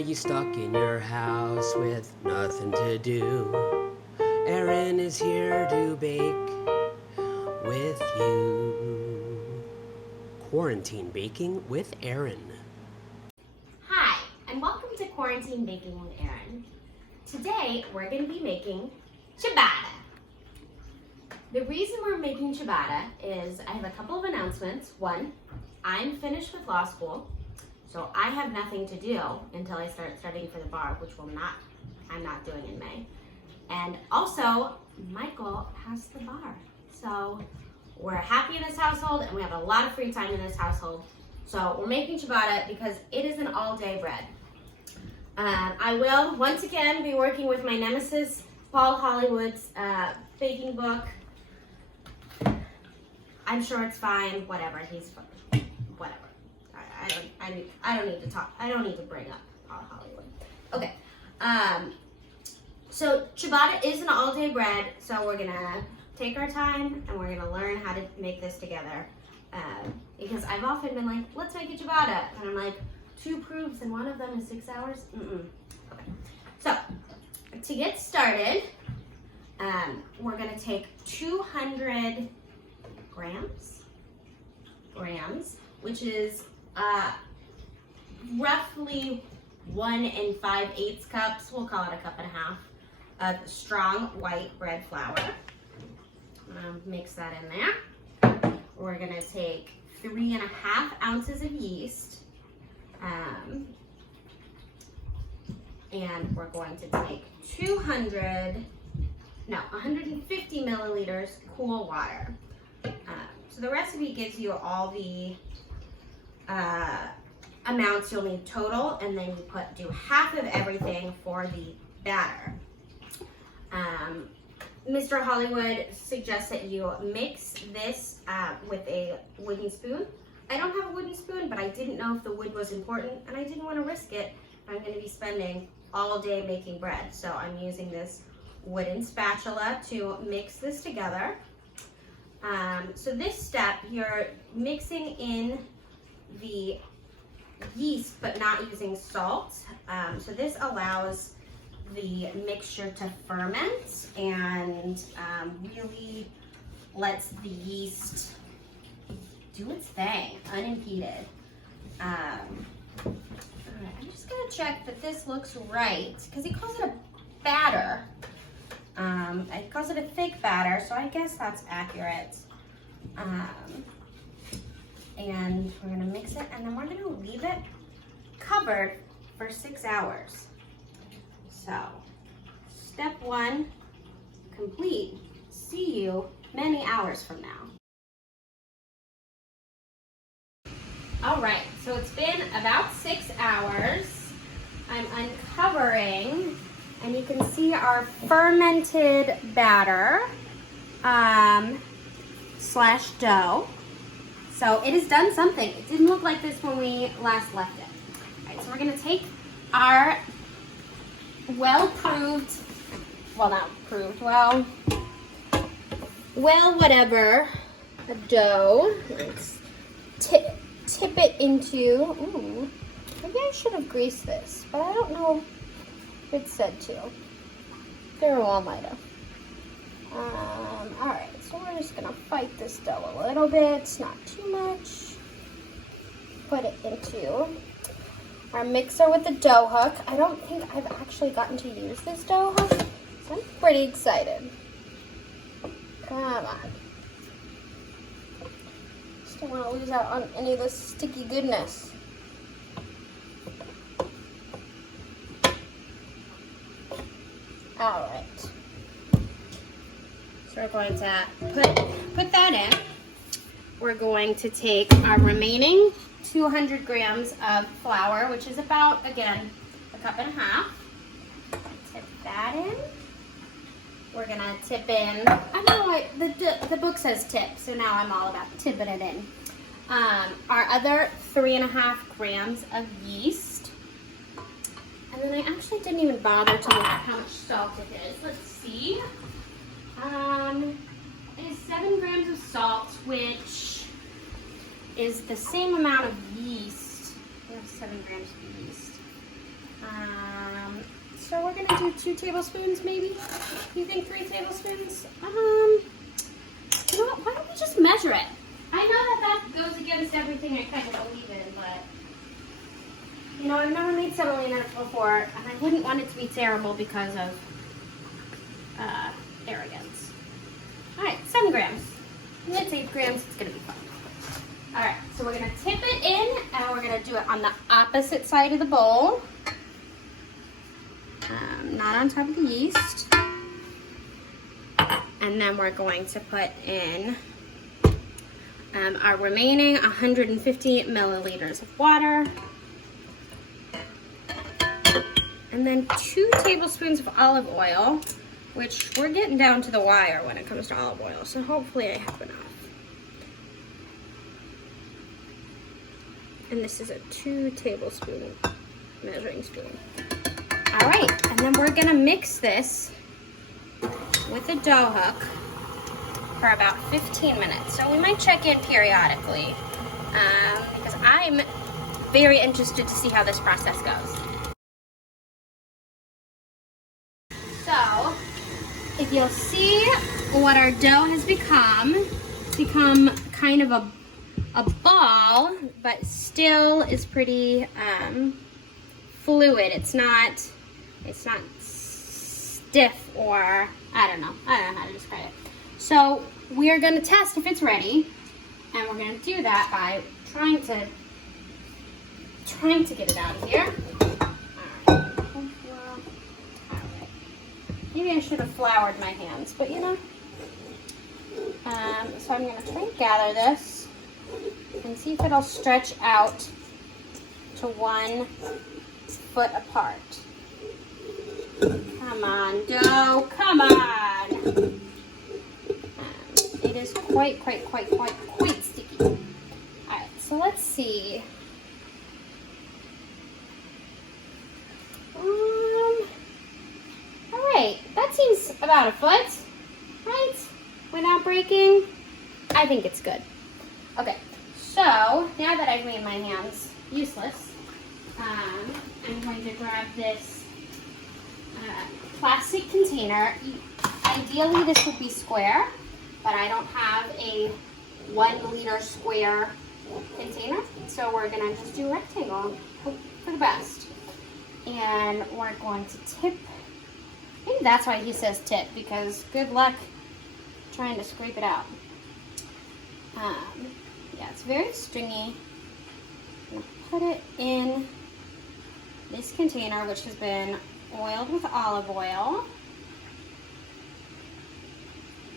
you stuck in your house with nothing to do? Erin is here to bake with you. Quarantine Baking with Erin. Hi, and welcome to Quarantine Baking with Erin. Today, we're going to be making ciabatta. The reason we're making ciabatta is I have a couple of announcements. One, I'm finished with law school, so I have nothing to do until I start studying for the bar, which I'm not doing in May. And also, Michael passed the bar. So we're happy in this household and we have a lot of free time in this household. So we're making ciabatta because it is an all-day bread. I will, once again, be working with my nemesis, Paul Hollywood's baking book. I'm sure it's fine, whatever, he's fine, whatever. I don't need to talk, I don't need to bring up Paul Hollywood. Okay, so ciabatta is an all-day bread, so we're gonna take our time and we're gonna learn how to make this together. Because I've often been like, let's make a ciabatta, and I'm like, 2 proofs and one of them is 6 hours? Okay, so to get started, we're gonna take 200 grams, which is roughly 1 5/8 cups, we'll call it 1.5 cups, of strong white bread flour. Mix that in there. We're gonna take 3.5 ounces of yeast, and we're going to take 150 milliliters cool water. So the recipe gives you all the amounts you'll need total, and then you do half of everything for the batter. Mr. Hollywood suggests that you mix this with a wooden spoon. I don't have a wooden spoon, but I didn't know if the wood was important, and I didn't want to risk it. I'm going to be spending all day making bread, so I'm using this wooden spatula to mix this together. So this step, you're mixing in the yeast, but not using salt. So this allows the mixture to ferment and really lets the yeast do its thing, unimpeded. I'm just gonna check that this looks right, because he calls it a batter. He calls it a thick batter, so I guess that's accurate. And we're gonna mix it, and then we're gonna leave it covered for 6 hours. So, step 1 complete. See you many hours from now. All right, so it's been about 6 hours. I'm uncovering, and you can see our fermented batter slash dough. So it has done something. It didn't look like this when we last left it. All right, so we're gonna take our whatever dough. Let's tip it into, maybe I should have greased this, but I don't know if it said to. Very well might have. All right, so we're just gonna fight this dough a little bit, not too much. Put it into our mixer with the dough hook. I don't think I've actually gotten to use this dough hook, so I'm pretty excited. Come on. Just don't want to lose out on any of this sticky goodness. All right. So we're going to put that in. We're going to take our remaining 200 grams of flour, which is about, again, 1.5 cups. Tip that in. We're gonna tip in, I know the book says tip, so now I'm all about tipping it in. Our other 3.5 grams of yeast. And then I actually didn't even bother to look at how much salt it is. Let's see. It is 7 grams of salt, which is the same amount of yeast. We have 7 grams of yeast. So we're gonna do 2 tablespoons maybe? You think 3 tablespoons? You know what, why don't we just measure it? I know that goes against everything I kind of believe in, but you know, I've never made semolina before, and I wouldn't want it to be terrible because of arrogance. All right, 7 grams. It's 8 grams, it's gonna be fine. All right, so we're gonna tip it in, and we're gonna do it on the opposite side of the bowl. Not on top of the yeast. And then we're going to put in our remaining 150 milliliters of water. And then 2 tablespoons of olive oil, which we're getting down to the wire when it comes to olive oil, so hopefully I have enough. And this is a 2 tablespoon measuring spoon. All right, and then we're gonna mix this with a dough hook for about 15 minutes. So we might check in periodically because I'm very interested to see how this process goes. So if you'll see what our dough has become, it's become kind of a ball, but still is pretty fluid. It's not stiff, or I don't know how to describe it. So we're going to test if it's ready, and we're going to do that by trying to get it out of here. All right. Maybe I should have floured my hands, but you know. So I'm going to try and gather this and see if it'll stretch out to 1 foot apart. Come on, dough, come on. It is quite sticky. All right, so let's see. All right, that seems about a foot, right? Without breaking, I think it's good. Okay, so now that I've made my hands useless, I'm going to grab this plastic container. Ideally this would be square, but I don't have a 1 liter square container, so we're gonna just do rectangle, hope for the best. And we're going to tip, maybe that's why he says tip, because good luck trying to scrape it out. Yeah, it's very stringy. I'm gonna put it in this container, which has been oiled with olive oil.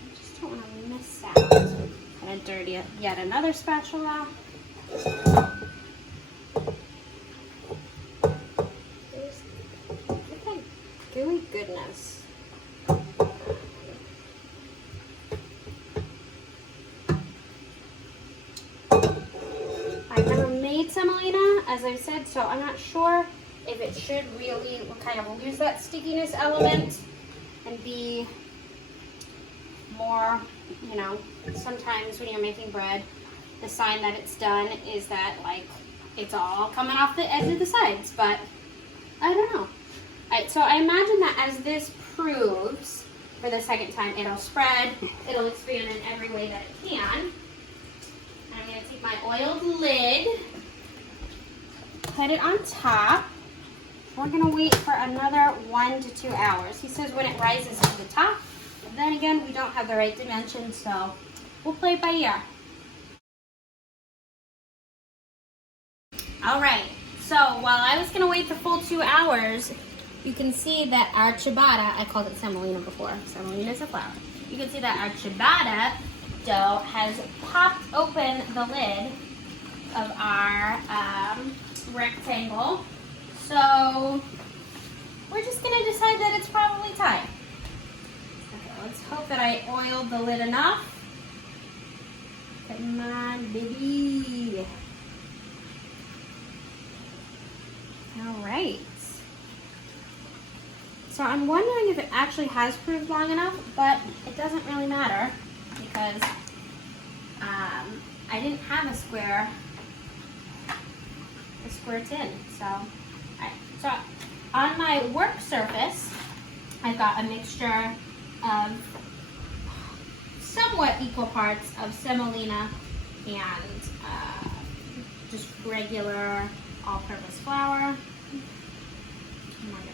I just don't want to miss out. I'm going to dirty yet another spatula. Look at gooey goodness. I've never made semolina, as I said, so I'm not sure if it should really kind of lose that stickiness element and be more, you know, sometimes when you're making bread, the sign that it's done is that like it's all coming off the edge of the sides, but I don't know. All right, so I imagine that as this proves for the second time, it'll spread, it'll expand in every way that it can. And I'm gonna take my oiled lid, put it on top. We're gonna wait for another 1 to 2 hours. He says when it rises to the top. But then again, we don't have the right dimensions, so we'll play it by ear. All right, so while I was gonna wait the full 2 hours, you can see that our ciabatta, I called it semolina before, semolina is a flour. You can see that our ciabatta dough has popped open the lid of our rectangle. So we're just gonna decide that it's probably time. Okay, let's hope that I oiled the lid enough. Come on, baby. All right. So I'm wondering if it actually has proved long enough, but it doesn't really matter because I didn't have a square tin. So on my work surface, I've got a mixture of somewhat equal parts of semolina and just regular all-purpose flour. And we're gonna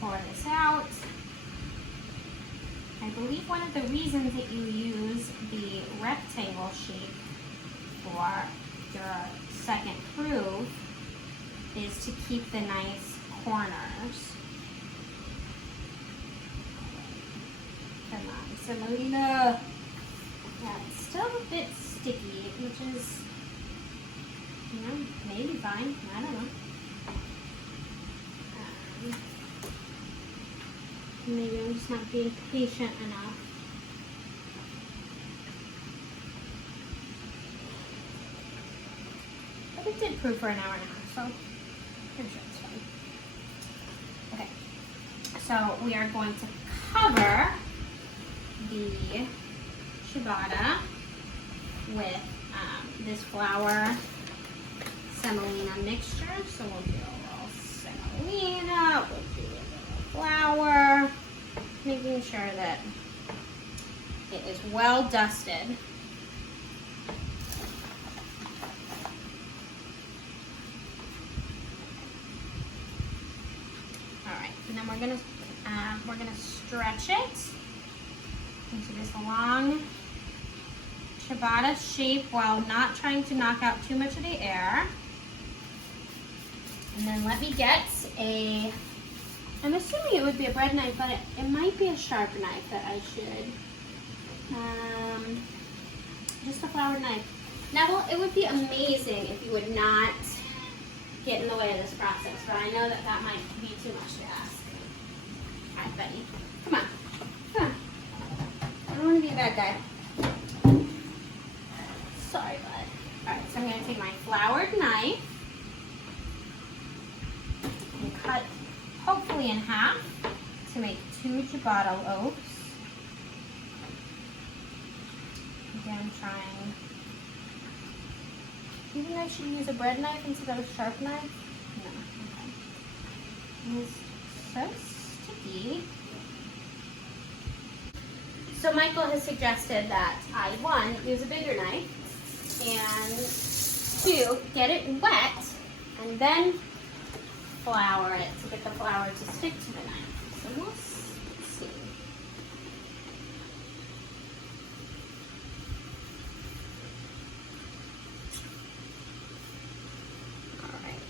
pour this out. I believe one of the reasons that you use the rectangle shape for your second proof is to keep the nice corners. Come on, semolina. Yeah, it's still a bit sticky, which is, you know, maybe fine. I don't know. Maybe I'm just not being patient enough. But it did proof for an hour and a half, so I'm sure it's fine. Okay, so we are going to cover the ciabatta with this flour semolina mixture. So we'll do a little semolina, we'll do a little flour, making sure that it is well dusted. All right, and then we're gonna stretch it into this long ciabatta shape while not trying to knock out too much of the air. And then let me get I'm assuming it would be a bread knife, but it might be a sharp knife that I should. Just a floured knife. Now, it would be amazing if you would not get in the way of this process, but I know that that might be too much to ask. All right, buddy. Come on. Come on. I don't want to be a bad guy. Sorry, bud. All right, so I'm going to take my floured knife and cut hopefully in half to make 2 ciabatta loaves. Again, I'm trying. Do you think I should use a bread knife instead of a sharp knife? No. Okay. It's so sticky. So Michael has suggested that I, 1, use a bigger knife, and 2, get it wet, and then flour it to get the flour to stick to the knife. So we'll see. All right.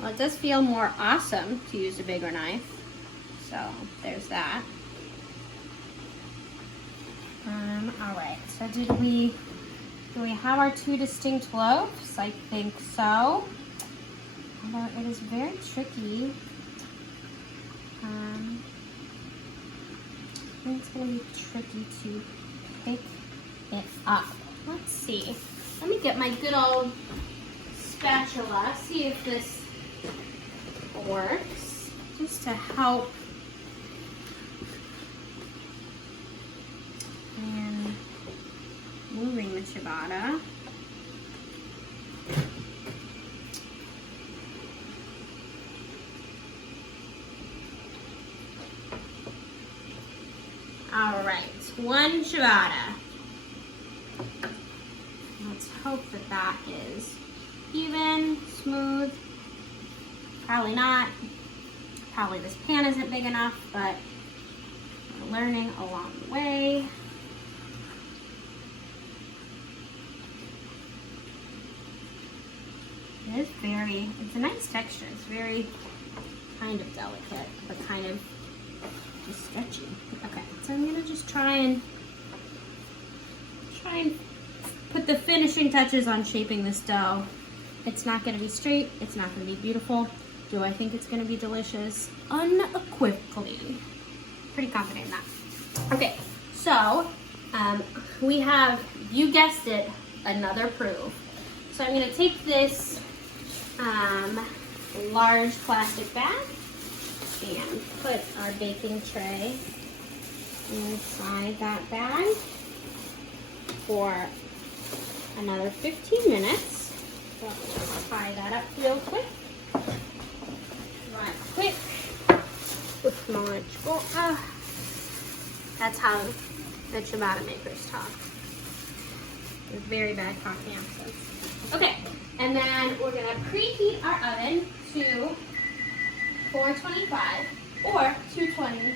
Well, it does feel more awesome to use a bigger knife. So there's that. All right. So do we have our 2 distinct loaves? I think so. Although it is very tricky. I think it's going to be tricky to pick it up. Let's see. Let me get my good old spatula, see if this works, just to help in moving the ciabatta. All right, 1 ciabatta. Let's hope that that is even, smooth. Probably not. Probably this pan isn't big enough, but we're learning along the way. It is it's a nice texture. It's very kind of delicate, but kind of just stretchy. Okay, so I'm gonna just try and put the finishing touches on shaping this dough. It's not gonna be straight, it's not gonna be beautiful. Do I think it's gonna be delicious? Unequivocally. Pretty confident in that. Okay, so we have, you guessed it, another proof. So I'm gonna take this large plastic bag and put our baking tray inside that bag for another 15 minutes. So just fry that up real quick. Right quick with my ciabatta. That's how the ciabatta makers talk. With very bad cockney accents. Okay, and then we're gonna preheat our oven to 425 or 220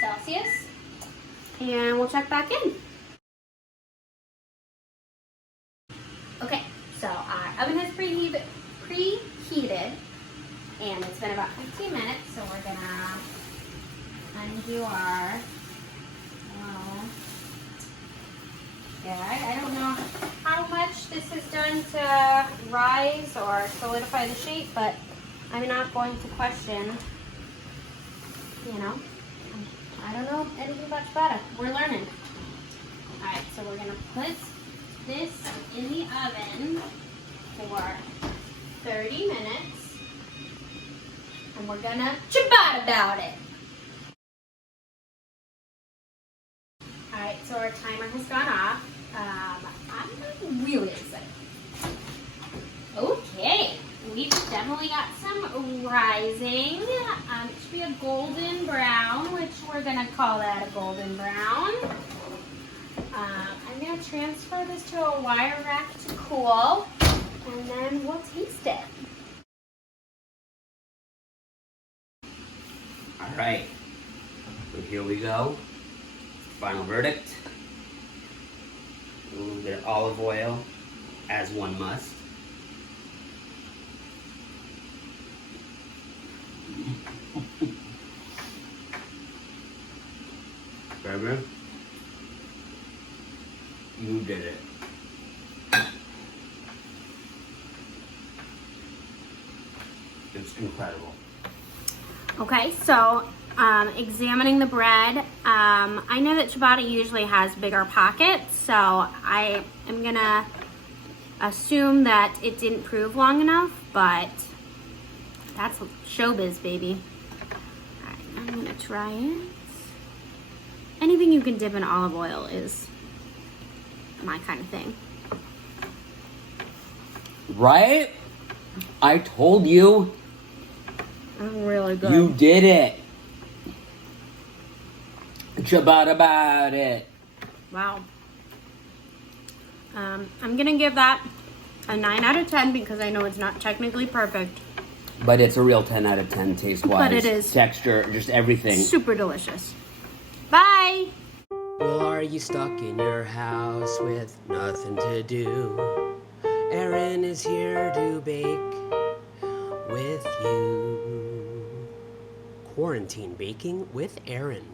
Celsius, and we'll check back in. Okay, so our oven has preheated, and it's been about 15 minutes, so we're gonna undo our, I don't know how much this has done to rise or solidify the shape, but I'm not going to question, I don't know anything about ciabatta. We're learning. All right, so we're gonna put this in the oven for 30 minutes, and we're gonna ciabatta about it. All right, so our timer has gone off. I'm really excited. Okay, we've definitely got some rising. It should be a golden brown, which we're gonna call that a golden brown. I'm gonna transfer this to a wire rack to cool, and then we'll taste it. All right, so here we go. Final verdict. A little bit of olive oil, as one must. Baby, you did it. It's incredible. Okay, so examining the bread, I know that ciabatta usually has bigger pockets, so I am gonna assume that it didn't prove long enough, but that's showbiz, baby. All right, I'm gonna try it. Anything you can dip in olive oil is my kind of thing. Right? I told you. Really good. You did it. Ciabatta about it. Wow. I'm gonna give that a 9 out of 10 because I know it's not technically perfect. But it's a real 10 out of 10 taste-wise. But it is. Texture, just everything. Super delicious. Bye! Well, are you stuck in your house with nothing to do? Erin is here to bake with you. Quarantine Baking with Erin.